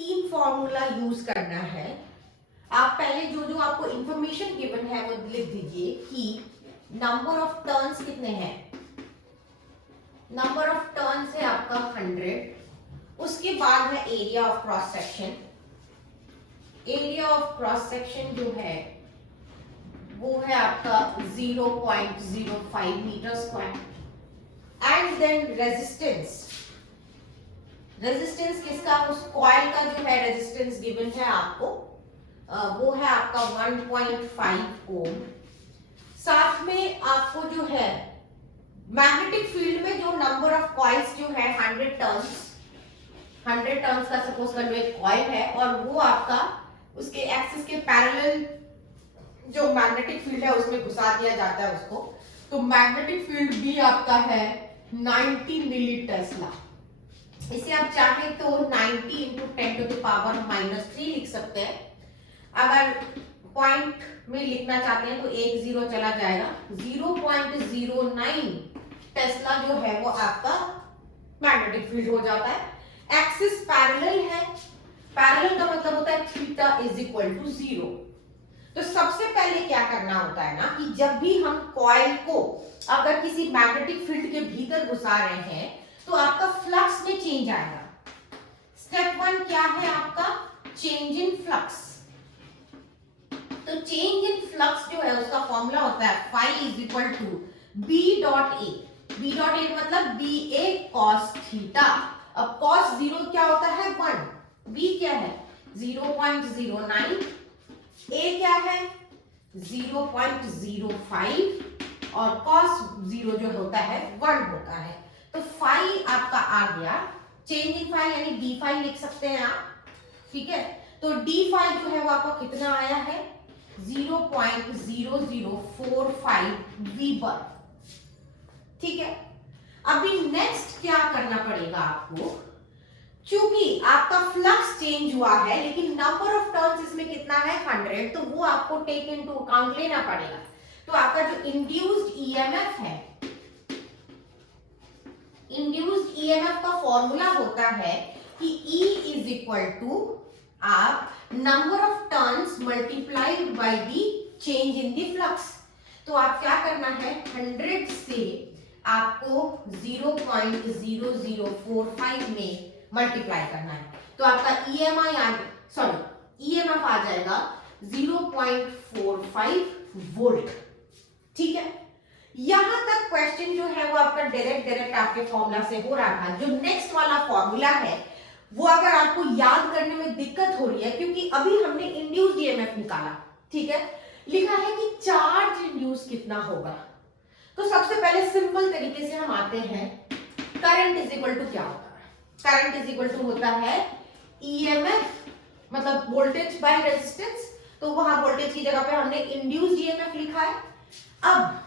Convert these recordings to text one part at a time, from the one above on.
तीन formula use करना है। आप पहले जो जो आपको इंफॉर्मेशन गिवन है वो लिख दीजिए कि नंबर ऑफ टर्न्स कितने हैं। नंबर ऑफ टर्न्स है आपका 100। उसके बाद है area of cross section. Area of cross section जो है वो है आपका 0.05 meter square. And then resistance. Resistance किसका, उस कॉइल का जो है रेजिस्टेंस गिवन है आपको, वो है आपका 1.5 ओम। साथ में आपको जो है मैग्नेटिक फील्ड में जो नंबर ऑफ कॉइल्स जो है 100 टर्न्स का सपोज कर लो एक कॉइल है, और वो आपका उसके एक्सिस के पैरेलल जो मैग्नेटिक फील्ड है उसमें घुसा दिया जाता है उसको। तो मैग्नेटिक फील्ड भी आपका है 90 मिली टेस्ला। इसे आप चाहें तो 90 इंटू 10⁻³ लिख सकते हैं। अगर पॉइंट में लिखना चाहते हैं तो एक जीरो चला जाएगा। 0.09 टेस्ला जो है वो आपका मैग्नेटिक फील्ड हो जाता है। एक्सिस पैरेलल है, पैरेलल का मतलब होता है थीटा इज इक्वल टू 0। तो सबसे पहले क्या करना होता है ना कि जब भी हम कॉइल को अगर किसी मैग्नेटिक फील्ड के भीतर घुसा रहे हैं तो आपका फ्लक्स में चेंज आएगा। स्टेप 1 क्या है आपका, चेंज इन फ्लक्स। तो चेंज इन फ्लक्स जो है उसका फॉर्मूला होता है phi is equal to b dot a। b dot a मतलब ba cos थीटा। अब cos 0 क्या होता है 1, b क्या है 0.09, a क्या है 0.05 और cos 0 जो होता है 1 होता है। तो phi आपका आ गया, चेंज इन phi यानी d phi लिख सकते हैं आप, ठीक है। तो d phi जो है वो आपको कितना आया है 0.0045 वीबर, ठीक है। अभी नेक्स्ट क्या करना पड़ेगा आपको, क्योंकि आपका फ्लक्स चेंज हुआ है लेकिन नंबर ऑफ टर्न्स इसमें कितना है 100, तो वो आपको टेक इनटू अकाउंट लेना पड़ेगा। तो आपका जो इंड्यूस्ड ईएमएफ है, इंड्यूस्ड ईएमएफ का फॉर्मूला होता है कि E इज इक्वल टू आप number of turns multiplied by the change in the flux. तो आप क्या करना है 100 से आपको 0.0045 में मल्टीप्लाई करना है। तो आपका ईएमएफ आ जाएगा 0.45 वोल्ट, ठीक है। यहां तक क्वेश्चन जो है वो आपका डायरेक्ट आपके फॉर्मूला से हो रहा था। जो नेक्स्ट वाला फॉर्मूला है वो अगर आपको याद करने में दिक्कत हो रही है, क्योंकि अभी हमने इंड्यूस्ड ईएमएफ निकाला, ठीक है, लिखा है कि चार्ज इंड्यूस कितना होगा। तो सबसे पहले सिंपल तरीके से हम आते हैं, करंट इज इक्वल टू क्या होता है, करंट इज इक्वल टू होता है ईएमएफ मतलब वोल्टेज बाय रेजिस्टेंस। तो वहां वोल्टेज की जगह पे हमने इंड्यूस्ड ईएमएफ लिखा है। अब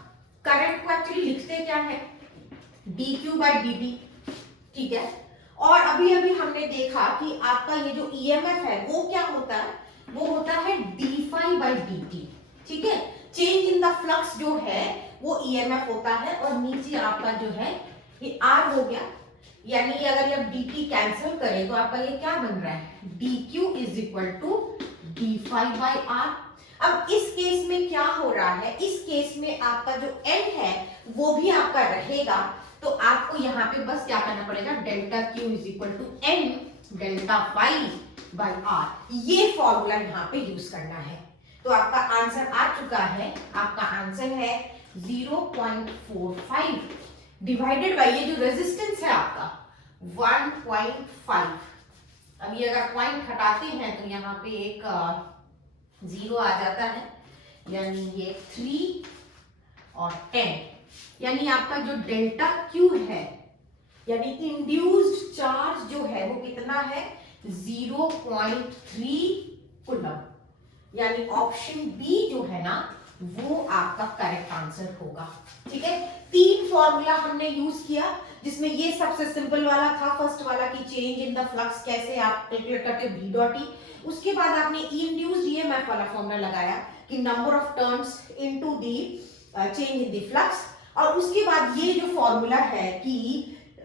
करंट को एक्चुअली लिखते क्या है dq बाय dt, ठीक है। और अभी हमने देखा कि आपका ये जो ईएमएफ है वो क्या होता है, वो होता है d phi बाय dt, ठीक है। चेंज इन द फ्लक्स जो है वो ईएमएफ होता है, और नीचे आपका जो है ये r हो गया, यानी अगर ये dt कैंसिल करें तो आपका ये क्या बन रहा है dq is equal to d phi by r। अब इस केस में क्या हो रहा है, इस केस में आपका जो n है वो भी आपका रहेगा। तो आपको यहाँ पे बस क्या करना पड़ेगा, delta Q is equal to n delta phi by r, ये फॉर्मूला यहाँ पे यूज करना है। तो आपका आंसर आ चुका है, आपका आंसर है 0.45 डिवाइडेड बाय ये जो रेजिस्टेंस है आपका 1.5। अब ये अगर पॉइंट हटाते हैं तो यहाँ पे एक जीरो आ जाता है, यानी ये 3 और 10, यानी आपका जो डेल्टा Q है यानी इंड्यूस्ड चार्ज जो है वो कितना है 0.3 कूलम, यानी ऑप्शन बी जो है ना वो आपका करेक्ट आंसर होगा, ठीक है। 3 फॉर्मूला हमने यूज किया, जिसमें ये सबसे सिंपल वाला था फर्स्ट वाला कि चेंज इन द फ्लक्स कैसे आप कैलकुलेट करते v डॉट e। उसके बाद आपने इंड्यूस्ड ईएमएफ वाला फॉर्मूला लगाया कि number of turns into the change in the flux, और उसके बाद ये जो फॉर्मूला है कि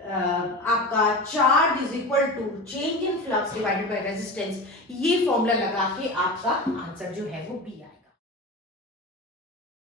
आपका charge is equal to change in flux divided by resistance, ये फॉर्मूला लगा के आपका आंसर जो है वो बी आएगा।